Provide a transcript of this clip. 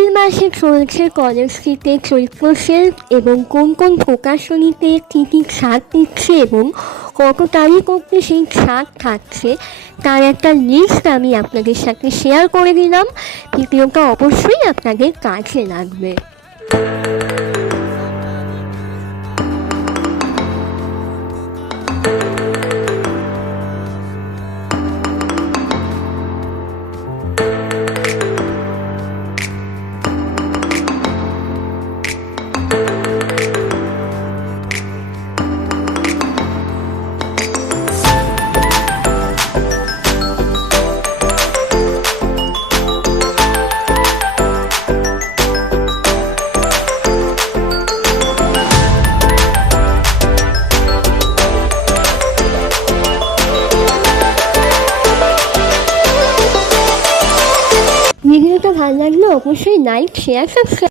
April মাসে চলছে কলেজটিতে চৈত্র sell এবং কোন কোন প্রকাশনীতে কী কী ছাড় দিচ্ছে এবং কত তারিখ অবধি সেই ছাড় থাকছে তার একটা লিস্ট আমি আপনাদের সাথে শেয়ার করে দিলাম। ভিডিওটা অবশ্যই আপনাদের কাজে লাগবে। ভিডিওটা ভালো লাগলে অবশ্যই লাইক, শেয়ার, সাবস্ক্রাইব